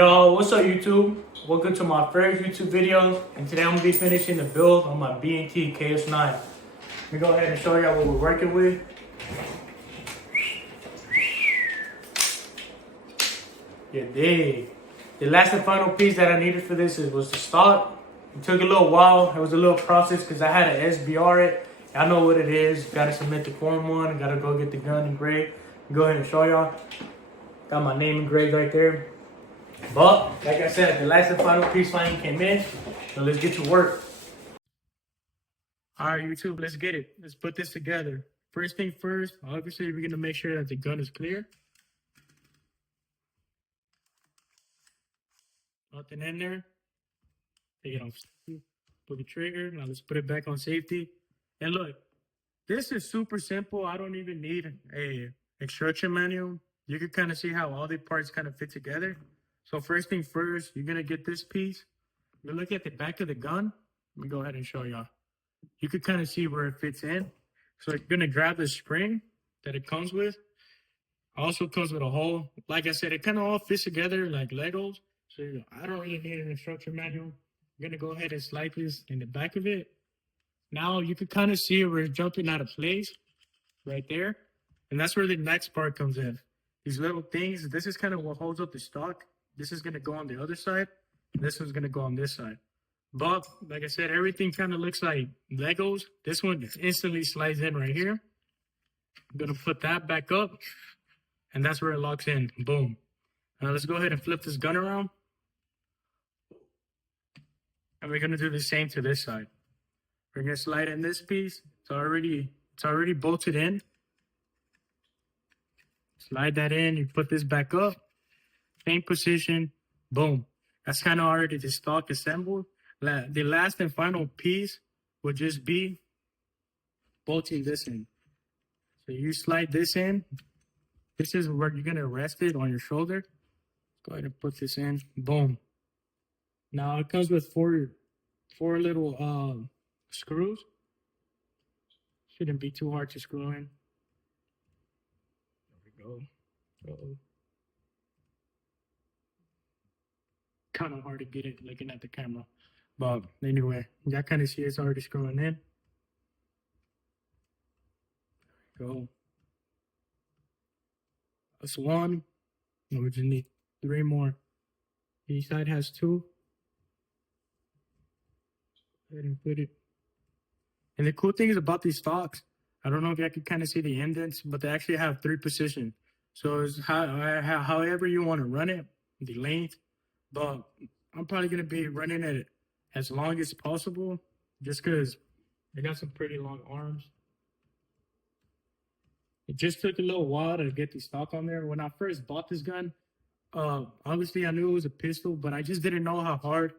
Yo, what's up YouTube? Welcome to my first YouTube video, and today I'm gonna be finishing the build on my B&T KH9. Let me go ahead and show y'all what we're working with. Yeah, dig. The last and final piece that I needed for this was the stock. It took a little while. It was a little process because I had to SBR it. I know what it is. Gotta submit the form one. Gotta go get the gun engraved. Go ahead and show y'all. Got my name engraved right there. But, like I said, the last and final piece finally came in. So let's get to work. Alright, YouTube, let's get it. Let's put this together. First thing first, obviously we're gonna make sure that the gun is clear. Nothing in there. Take it off. Put the trigger. Now let's put it back on safety. And look, this is super simple. I don't even need a instruction manual. You can kind of see how all the parts kind of fit together. So first thing first, you're gonna get this piece. You look at the back of the gun. Let me go ahead and show y'all. You can kind of see where it fits in. So you're gonna grab the spring that it comes with. Also comes with a hole. Like I said, it kind of all fits together like Legos. So I don't really need an instruction manual. I'm gonna go ahead and slide this in the back of it. Now you can kind of see where it's jumping out of place right there. And that's where the next part comes in. These little things, this is kind of what holds up the stock. This is gonna go on the other side. And this one's gonna go on this side. But like I said, everything kind of looks like Legos. This one instantly slides in right here. I'm gonna put that back up. And that's where it locks in. Boom. Now let's go ahead and flip this gun around. And we're gonna do the same to this side. We're gonna slide in this piece. It's already bolted in. Slide that in, you put this back up. Same position, boom. That's kind of already the stock assembled. The last and final piece would just be bolting this in. So you slide this in. This is where you're gonna rest it on your shoulder. Go ahead and put this in, boom. Now it comes with four little screws. Shouldn't be too hard to screw in. There we go. Kind of hard to get it looking at the camera. But anyway, y'all kind of see it's already screwing in. There we go. That's one. And we just need 3 more. Each side has 2. Go ahead and put it. And the cool thing is about these stocks, I don't know if y'all can kind of see the indents, but they actually have 3 positions. So it's however you want to run it, the length. But I'm probably going to be running it as long as possible just because they got some pretty long arms. It just took a little while to get the stock on there. When I first bought this gun, obviously I knew it was a pistol, but I just didn't know how hard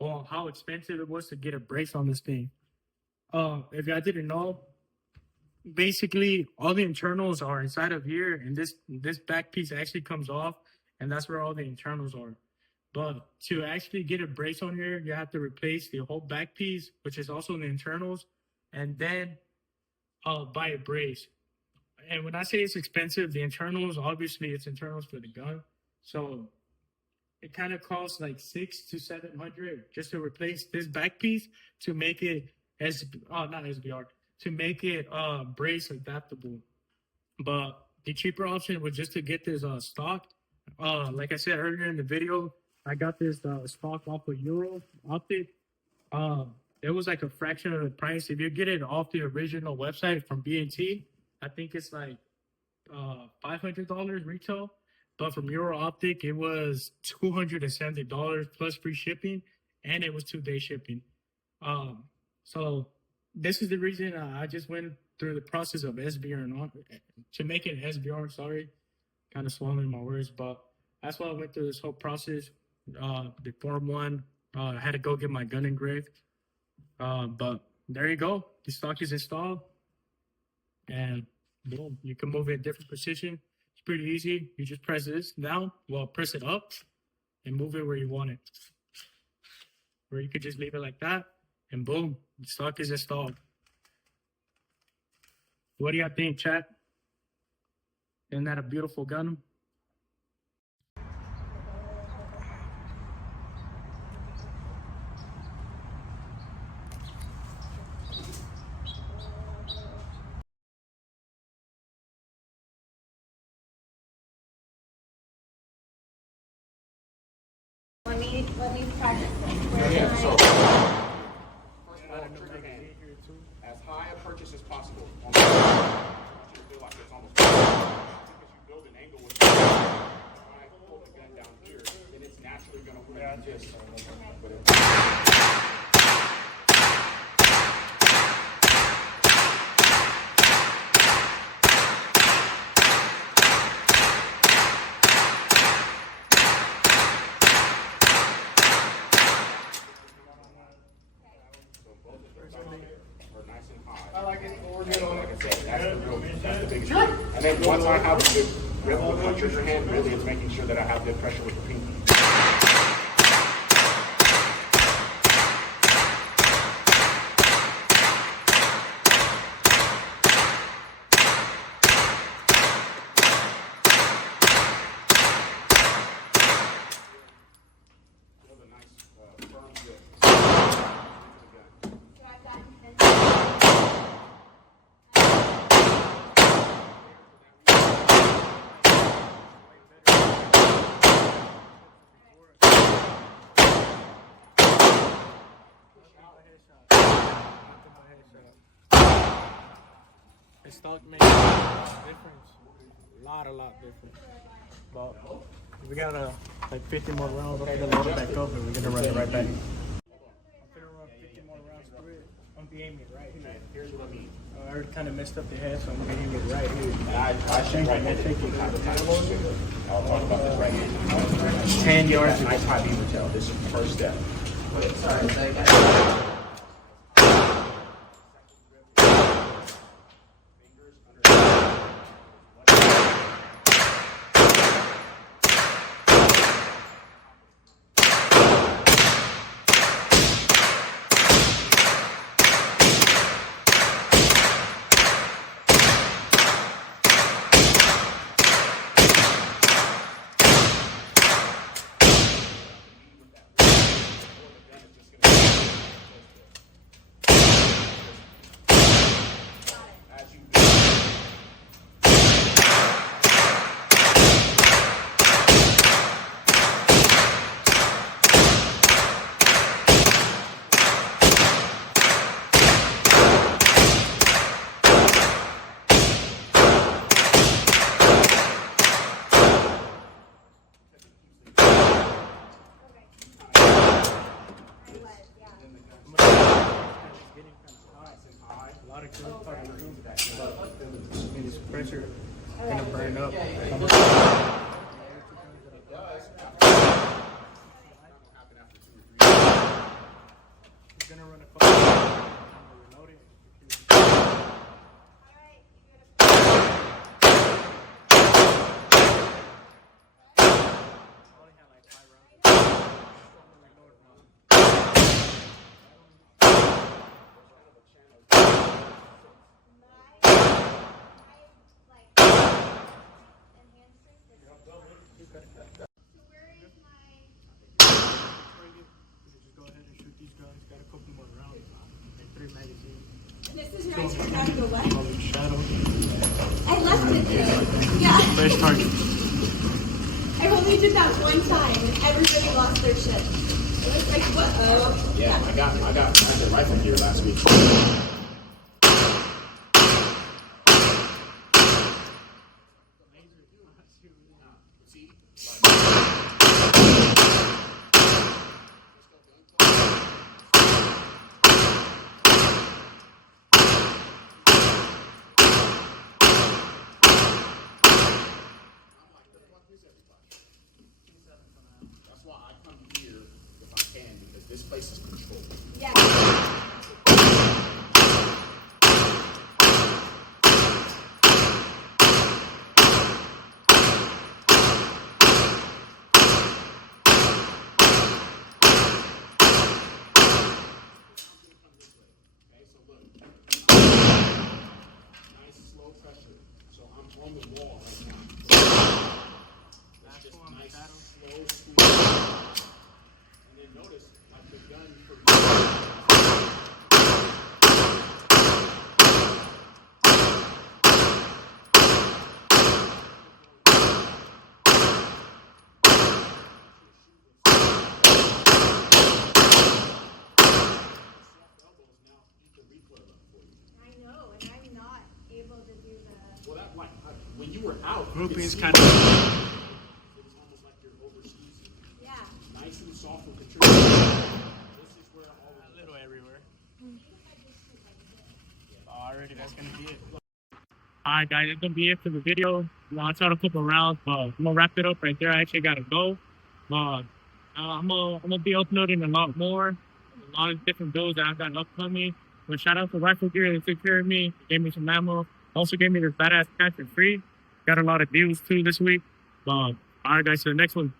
or how expensive it was to get a brace on this thing. If y'all didn't know, basically all the internals are inside of here, and this back piece actually comes off, and that's where all the internals are. But to actually get a brace on here, you have to replace the whole back piece, which is also in the internals, and then buy a brace. And when I say it's expensive, the internals, obviously it's internals for the gun. So it kind of costs like $600 to $700 just to replace this back piece to make it not SBR, to make it brace adaptable. But the cheaper option was just to get this stock. Like I said earlier in the video, I got this stock off of Euro Optic. It was like a fraction of the price. If you get it off the original website from B&T, I think it's like $500 retail. But from Euro Optic, it was $270 plus free shipping, and it was 2-day shipping. So this is the reason I just went through the process of SBR to make it SBR. Sorry, kind of swallowing my words, but that's why I went through this whole process. The Form 1, I had to go get my gun engraved. But there you go. The stock is installed. And boom, you can move it in different position. It's pretty easy. You just press this down, press it up, and move it where you want it. Or you could just leave it like that, and boom, the stock is installed. What do y'all think, chat? Isn't that a beautiful gun? Let me practice this. Yeah, so first of all, trigger hand as high a purchase as possible. On the I want you to feel like it's almost because you build an angle with the when I hold the gun down here, then it's naturally going to win this. Are nice and high. I like it. Like I said, that's the biggest thing. And then once I have a good grip with my trigger hand, really it's making sure that I have good pressure with the pinky. Feel the nice firm grip. The stock makes a difference. A lot difference. But we got like 50 more rounds. I'm gonna load it back up and we're gonna run it right back. I'm gonna run 50 more rounds through it. I'm gonna aim it right here. Here's what I mean. I already kind of messed up the head, so I'm gonna aim it right here. I should right hand take it. I'll talk about this right hand. 10 yards. Nice high beaver tail. This is the first step. This pressure gonna burn up. He's gonna run a couple. Reload it. Got a couple more rounds and 3 magazines. This is nice for time to go what? Shadow. I left it there. Yeah. Fresh target. I only did that one time and everybody lost their shit. It was like, what? Yeah, I got a rifle here last week. That's why I come here if I can, because this place is controlled. Yeah. On the wall right now. That's just nice, slow squeeze. And then notice, like the gun for when you were out, Groupings it kind of. was almost like you're overseas. Yeah. Nice and soft with the trigger. This is where all of A little everywhere. Already, that's gonna be it. Alright guys, that's gonna be it for the video. I tried a couple rounds, but I'm gonna wrap it up right there. I actually gotta go. But I'm gonna be uploading a lot more. A lot of different builds that I've got upcoming. But shout out to Rifle Gear that took care of me. Gave me some ammo. Also gave me this badass patch for free. Got a lot of deals too this week. But alright guys, so the next one.